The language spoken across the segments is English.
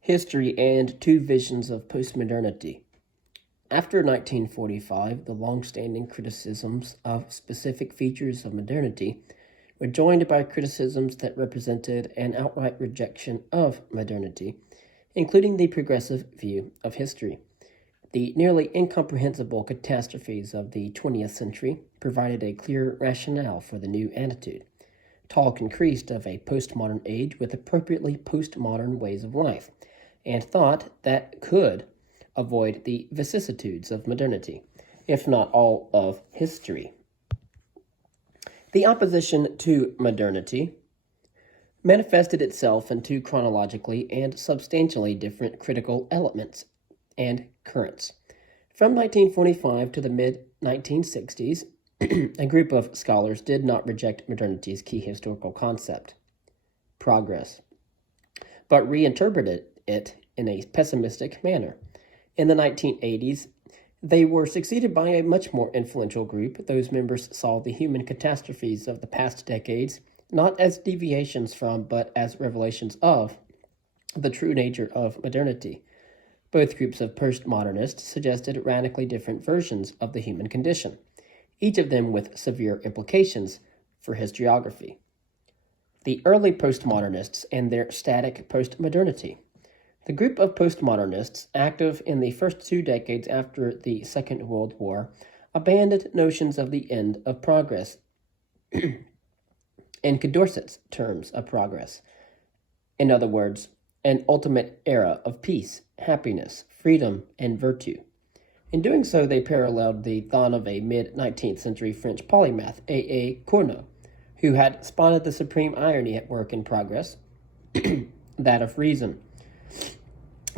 History and two visions of postmodernity. After 1945, the long-standing criticisms of specific features of modernity were joined by criticisms that represented an outright rejection of modernity, including the progressive view of history. The nearly incomprehensible catastrophes of the 20th century provided a clear rationale for the new attitude. Talk increased of a postmodern age with appropriately postmodern ways of life, and thought that could avoid the vicissitudes of modernity, if not all of history. The opposition to modernity manifested itself in two chronologically and substantially different critical elements and currents. From 1945 to the mid-1960s, a group of scholars did not reject modernity's key historical concept, progress, but reinterpreted it in a pessimistic manner. In the 1980s, they were succeeded by a much more influential group. Those members saw the human catastrophes of the past decades not as deviations from, but as revelations of, the true nature of modernity. Both groups of postmodernists suggested radically different versions of the human condition, each of them with severe implications for historiography. The early postmodernists and their static postmodernity. The group of postmodernists, active in the first 2 decades after the Second World War, abandoned notions of the end of progress, in Condorcet's terms of progress. In other words, an ultimate era of peace, happiness, freedom, and virtue. In doing so, they paralleled the thought of a mid-19th century French polymath, A.A. Cournot, who had spotted the supreme irony at work in progress, that of reason,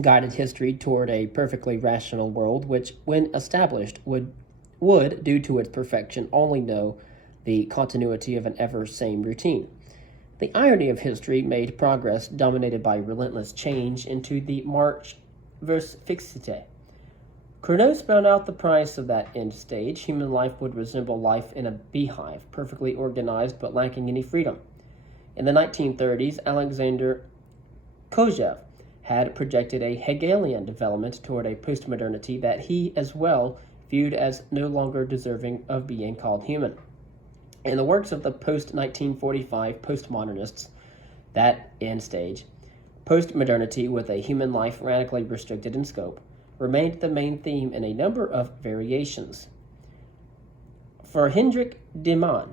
guided history toward a perfectly rational world which, when established, would, due to its perfection, only know the continuity of an ever-same routine. The irony of history made progress dominated by relentless change into the march vers fixité. Cournot spelled out the price of that end stage. Human life would resemble life in a beehive, perfectly organized but lacking any freedom. In the 1930s, Alexander Kojève had projected a Hegelian development toward a postmodernity that he as well viewed as no longer deserving of being called human. In the works of the post-1945 postmodernists, that end stage, postmodernity with a human life radically restricted in scope, remained the main theme in a number of variations. For Hendrik de Man,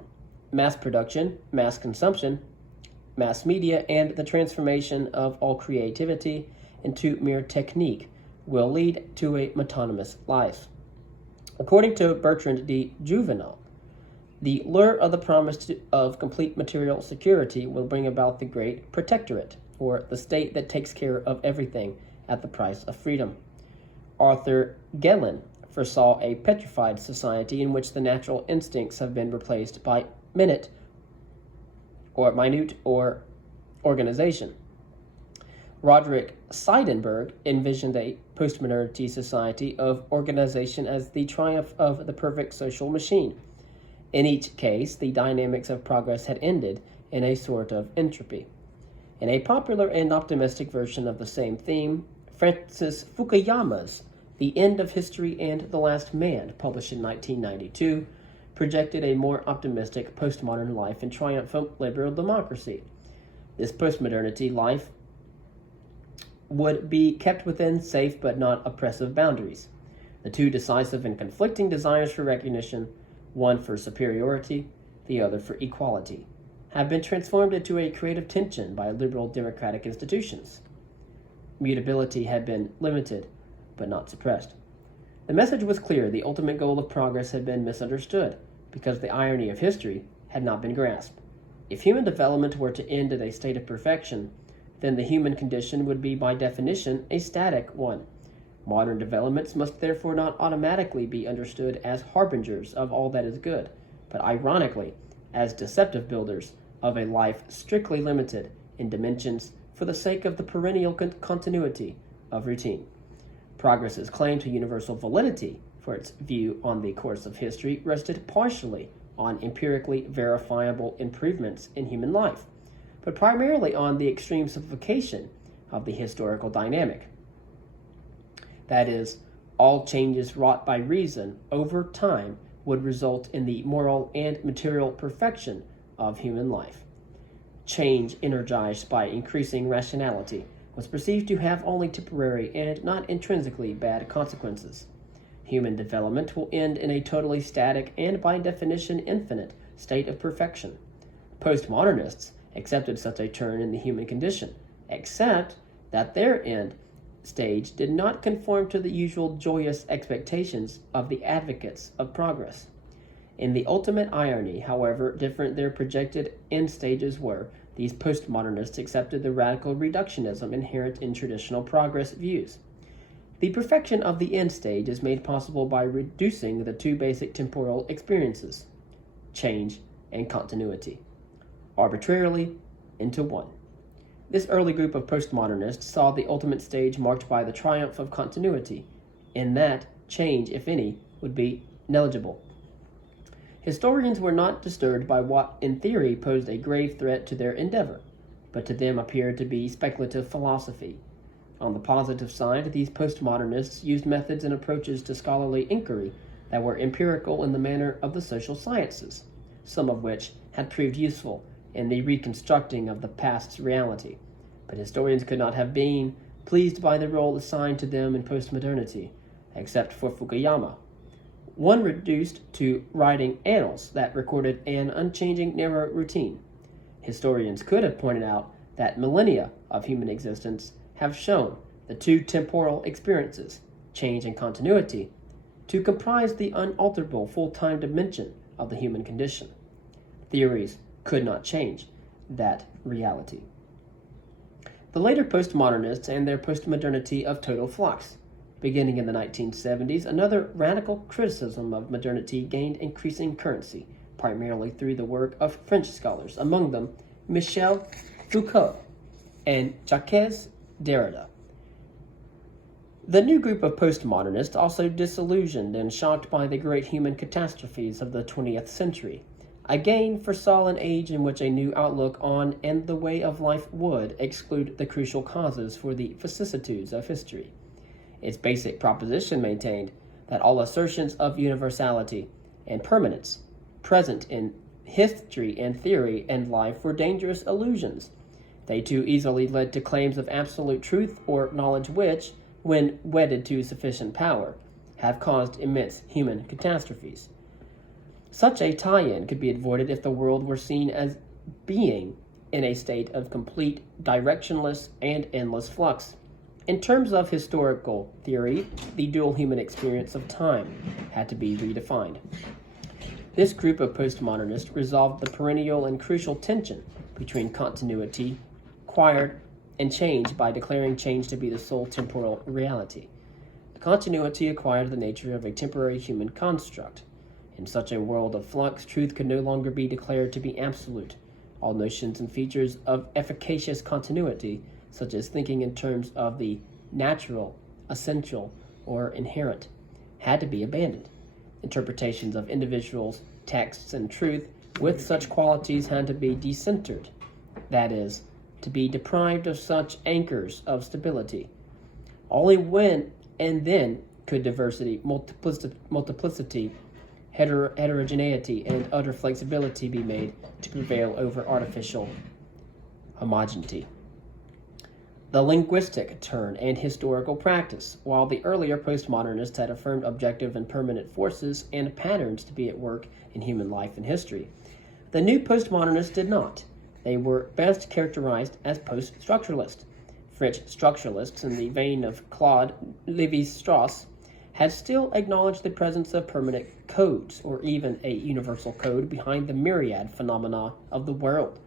mass production, mass consumption, mass media, and the transformation of all creativity into mere technique will lead to a metonymus life. According to Bertrand de Juvenal, the lure of the promise of complete material security will bring about the great protectorate, or the state that takes care of everything at the price of freedom. Arthur Gellin foresaw a petrified society in which the natural instincts have been replaced by minute or organization. Roderick Seidenberg envisioned a postmodernity society of organization as the triumph of the perfect social machine. In each case, the dynamics of progress had ended in a sort of entropy. In a popular and optimistic version of the same theme, Francis Fukuyama's The End of History and the Last Man, published in 1992, projected a more optimistic postmodern life and triumphant liberal democracy. This postmodernity life would be kept within safe but not oppressive boundaries. The two decisive and conflicting desires for recognition, one for superiority, the other for equality, have been transformed into a creative tension by liberal democratic institutions. Mutability had been limited, but not suppressed. The message was clear: the ultimate goal of progress had been misunderstood, because the irony of history had not been grasped. If human development were to end at a state of perfection, then the human condition would be by definition a static one. Modern developments must therefore not automatically be understood as harbingers of all that is good, but ironically as deceptive builders of a life strictly limited in dimensions for the sake of the perennial continuity of routine. Progress's claim to universal validity for its view on the course of history rested partially on empirically verifiable improvements in human life, but primarily on the extreme simplification of the historical dynamic. That is, all changes wrought by reason over time would result in the moral and material perfection of human life. Change energized by increasing rationality was perceived to have only temporary and not intrinsically bad consequences. Human development will end in a totally static and by definition infinite state of perfection. Postmodernists accepted such a turn in the human condition, except that their end stage did not conform to the usual joyous expectations of the advocates of progress. In the ultimate irony, however different their projected end stages were, these postmodernists accepted the radical reductionism inherent in traditional progress views. The perfection of the end stage is made possible by reducing the two basic temporal experiences, change and continuity, arbitrarily into one. This early group of postmodernists saw the ultimate stage marked by the triumph of continuity, in that change, if any, would be negligible. Historians were not disturbed by what, in theory, posed a grave threat to their endeavor, but to them appeared to be speculative philosophy. On the positive side, these postmodernists used methods and approaches to scholarly inquiry that were empirical in the manner of the social sciences, some of which had proved useful in the reconstructing of the past's reality. But historians could not have been pleased by the role assigned to them in postmodernity, except for Fukuyama, one reduced to writing annals that recorded an unchanging narrow routine. Historians could have pointed out that millennia of human existence have shown the two temporal experiences, change and continuity, to comprise the unalterable full-time dimension of the human condition. Theories could not change that reality. The later postmodernists and their postmodernity of total flux. Beginning in the 1970s, another radical criticism of modernity gained increasing currency, primarily through the work of French scholars, among them Michel Foucault and Jacques Derrida. The new group of postmodernists, also disillusioned and shocked by the great human catastrophes of the 20th century, again foresaw an age in which a new outlook on and the way of life would exclude the crucial causes for the vicissitudes of history. Its basic proposition maintained that all assertions of universality and permanence present in history and theory and life were dangerous illusions. They too easily led to claims of absolute truth or knowledge which, when wedded to sufficient power, have caused immense human catastrophes. Such a tie-in could be avoided if the world were seen as being in a state of complete, directionless, and endless flux. In terms of historical theory, the dual human experience of time had to be redefined. This group of postmodernists resolved the perennial and crucial tension between continuity, acquired, and change by declaring change to be the sole temporal reality. The continuity acquired the nature of a temporary human construct. In such a world of flux, truth could no longer be declared to be absolute. All notions and features of efficacious continuity, such as thinking in terms of the natural, essential, or inherent, had to be abandoned. Interpretations of individuals, texts, and truth with such qualities had to be decentered, that is, to be deprived of such anchors of stability. Only when and then could diversity, multiplicity, heterogeneity, and utter flexibility be made to prevail over artificial homogeneity. The linguistic turn and historical practice. While the earlier postmodernists had affirmed objective and permanent forces and patterns to be at work in human life and history, the new postmodernists did not. They were best characterized as post-structuralist. French structuralists, in the vein of Claude Lévi-Strauss, had still acknowledged the presence of permanent codes, or even a universal code, behind the myriad phenomena of the world.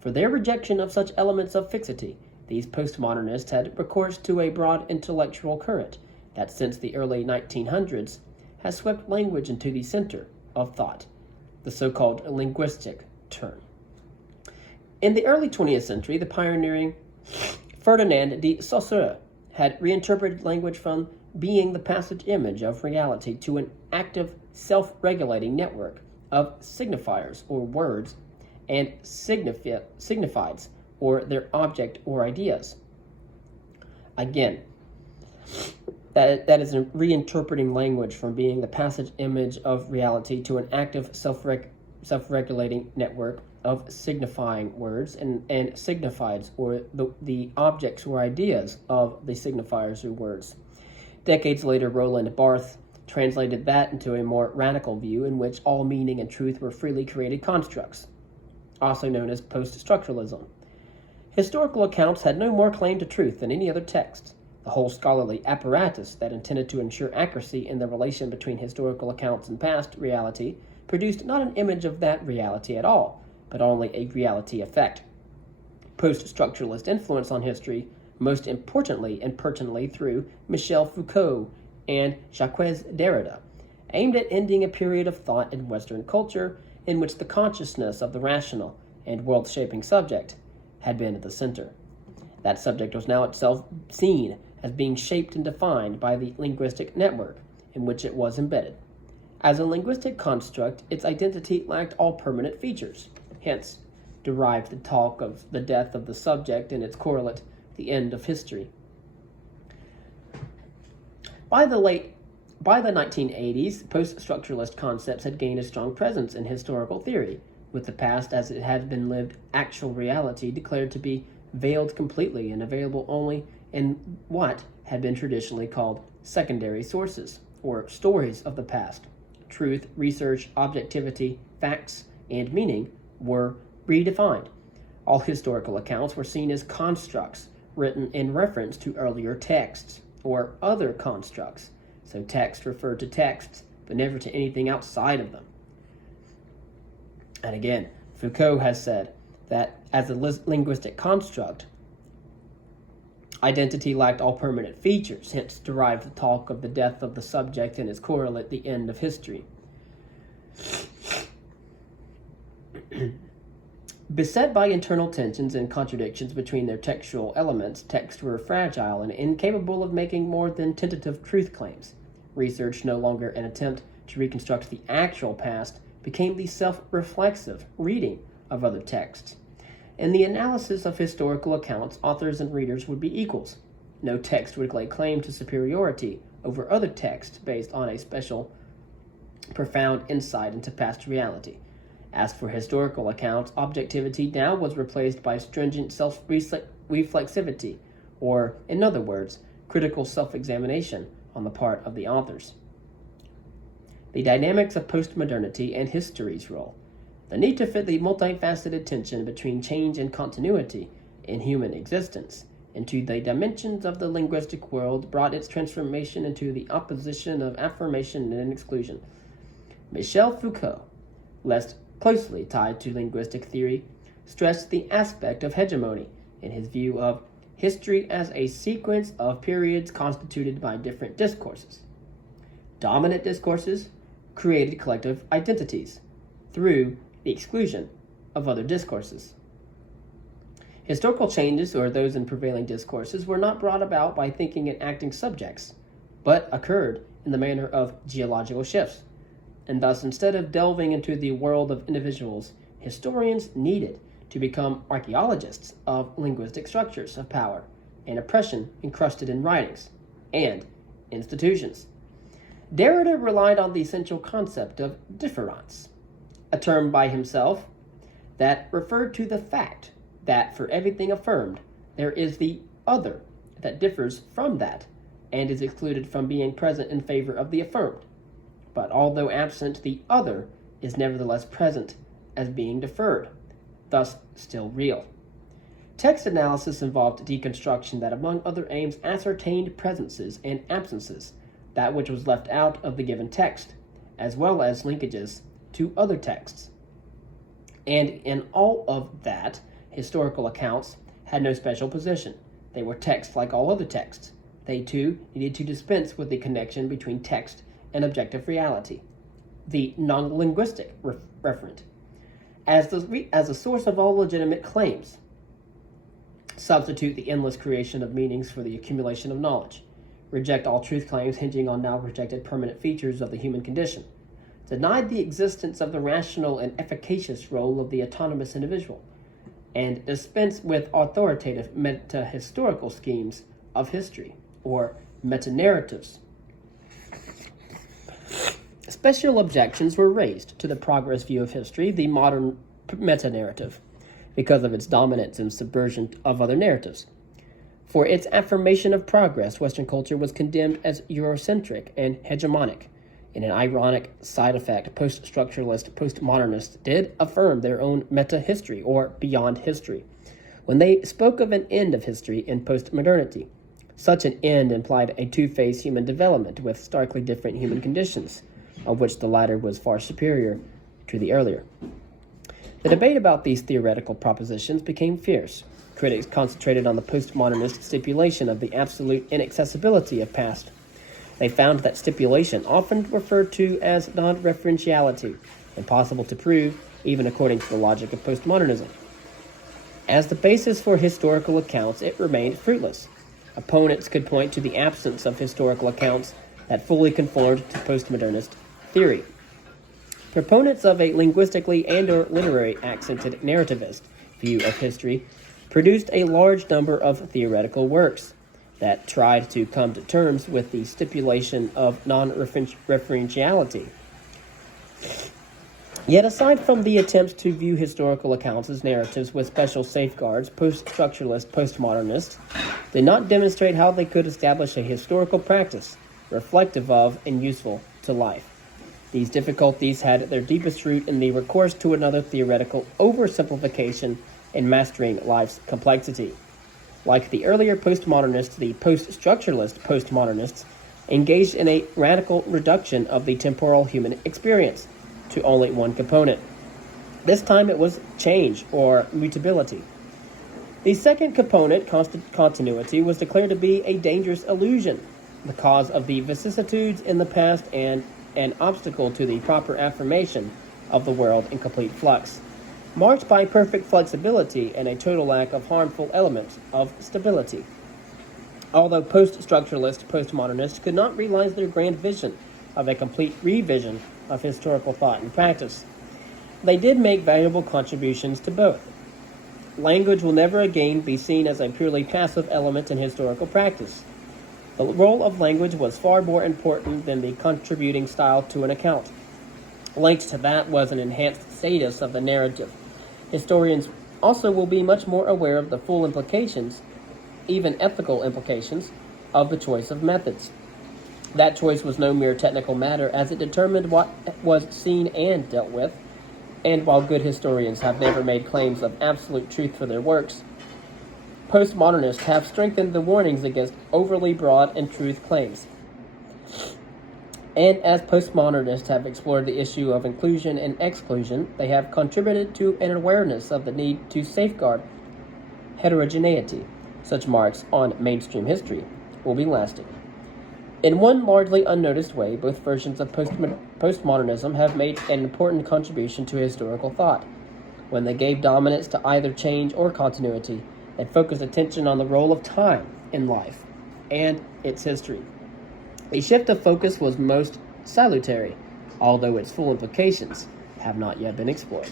For their rejection of such elements of fixity, these postmodernists had recourse to a broad intellectual current that since the early 1900s has swept language into the center of thought, the so-called linguistic turn. In the early 20th century, the pioneering Ferdinand de Saussure had reinterpreted language from being the passage image of reality to an active, self-regulating network of signifiers or words and signifieds or their object or ideas. Again, that is reinterpreting language from being the passive image of reality to an active self-regulating network of signifying words and signifieds, or the objects or ideas of the signifiers or words. Decades later, Roland Barthes translated that into a more radical view in which all meaning and truth were freely created constructs, also known as post-structuralism. Historical accounts had no more claim to truth than any other text. The whole scholarly apparatus that intended to ensure accuracy in the relation between historical accounts and past reality produced not an image of that reality at all, but only a reality effect. Post-structuralist influence on history, most importantly and pertinently through Michel Foucault and Jacques Derrida, aimed at ending a period of thought in Western culture in which the consciousness of the rational and world-shaping subject had been at the center. That subject was now itself seen as being shaped and defined by the linguistic network in which it was embedded. As a linguistic construct, its identity lacked all permanent features. Hence, derived the talk of the death of the subject and its correlate, the end of history. By the 1980s, post-structuralist concepts had gained a strong presence in historical theory, with the past as it had been lived actual reality declared to be veiled completely and available only in what had been traditionally called secondary sources, or stories of the past. Truth, research, objectivity, facts, and meaning were redefined. All historical accounts were seen as constructs written in reference to earlier texts, or other constructs. So text referred to texts, but never to anything outside of them. And again, Foucault has said that as a linguistic construct, identity lacked all permanent features, hence derived the talk of the death of the subject and its correlate, the end of history. Beset by internal tensions and contradictions between their textual elements, texts were fragile and incapable of making more than tentative truth claims. Research, no longer an attempt to reconstruct the actual past, became the self-reflexive reading of other texts. In the analysis of historical accounts, authors and readers would be equals. No text would lay claim to superiority over other texts based on a special, profound insight into past reality. As for historical accounts, objectivity now was replaced by stringent self-reflexivity, or, in other words, critical self-examination on the part of the authors. The dynamics of postmodernity and history's role. The need to fit the multifaceted tension between change and continuity in human existence into the dimensions of the linguistic world brought its transformation into the opposition of affirmation and exclusion. Michel Foucault, less closely tied to linguistic theory, stressed the aspect of hegemony in his view of history as a sequence of periods constituted by different discourses. Dominant discourses created collective identities through the exclusion of other discourses. Historical changes, or those in prevailing discourses, were not brought about by thinking and acting subjects, but occurred in the manner of geological shifts. And thus, instead of delving into the world of individuals, historians needed to become archaeologists of linguistic structures of power and oppression encrusted in writings and institutions. Derrida relied on the essential concept of difference, a term by himself that referred to the fact that for everything affirmed, there is the other that differs from that and is excluded from being present in favor of the affirmed. But although absent, the other is nevertheless present as being deferred, thus still real. Text analysis involved deconstruction that, among other aims, ascertained presences and absences, that which was left out of the given text, as well as linkages to other texts. And in all of that, historical accounts had no special position. They were texts like all other texts. They, too, needed to dispense with the connection between text and objective reality, the non-linguistic referent, as a source of all legitimate claims. Substitute the endless creation of meanings for the accumulation of knowledge. Reject all truth claims hinging on now rejected permanent features of the human condition. Denied the existence of the rational and efficacious role of the autonomous individual, and dispense with authoritative meta-historical schemes of history, or meta-narratives. Special objections were raised to the progress view of history, the modern meta-narrative, because of its dominance and subversion of other narratives. For its affirmation of progress, Western culture was condemned as Eurocentric and hegemonic. In an ironic side effect, post-structuralist postmodernists did affirm their own meta-history, or beyond history, when they spoke of an end of history in postmodernity. Such an end implied a two-phase human development with starkly different human conditions, of which the latter was far superior to the earlier. The debate about these theoretical propositions became fierce. Critics concentrated on the postmodernist stipulation of the absolute inaccessibility of past. They found that stipulation, often referred to as non-referentiality, impossible to prove, even according to the logic of postmodernism. As the basis for historical accounts, it remained fruitless. Opponents could point to the absence of historical accounts that fully conformed to postmodernist theory. Proponents of a linguistically and/or literary accented narrativist view of history produced a large number of theoretical works that tried to come to terms with the stipulation of non-referentiality. Yet aside from the attempts to view historical accounts as narratives with special safeguards, post-structuralist postmodernists did not demonstrate how they could establish a historical practice reflective of and useful to life. These difficulties had their deepest root in the recourse to another theoretical oversimplification in mastering life's complexity. Like the earlier postmodernists, the post-structuralist postmodernists engaged in a radical reduction of the temporal human experience to only one component. This time it was change, or mutability. The second component, continuity, was declared to be a dangerous illusion, the cause of the vicissitudes in the past and an obstacle to the proper affirmation of the world in complete flux, marked by perfect flexibility and a total lack of harmful elements of stability. Although post-structuralist postmodernists could not realize their grand vision of a complete revision of historical thought and practice, they did make valuable contributions to both. Language will never again be seen as a purely passive element in historical practice. The role of language was far more important than the contributing style to an account. Linked to that was an enhanced status of the narrative. Historians also will be much more aware of the full implications, even ethical implications, of the choice of methods. That choice was no mere technical matter, as it determined what was seen and dealt with, and while good historians have never made claims of absolute truth for their works, postmodernists have strengthened the warnings against overly broad and truth claims. And as postmodernists have explored the issue of inclusion and exclusion, they have contributed to an awareness of the need to safeguard heterogeneity. Such marks on mainstream history will be lasting. In one largely unnoticed way, both versions of postmodernism have made an important contribution to historical thought. When they gave dominance to either change or continuity, they focused attention on the role of time in life and its history. A shift of focus was most salutary, although its full implications have not yet been explored.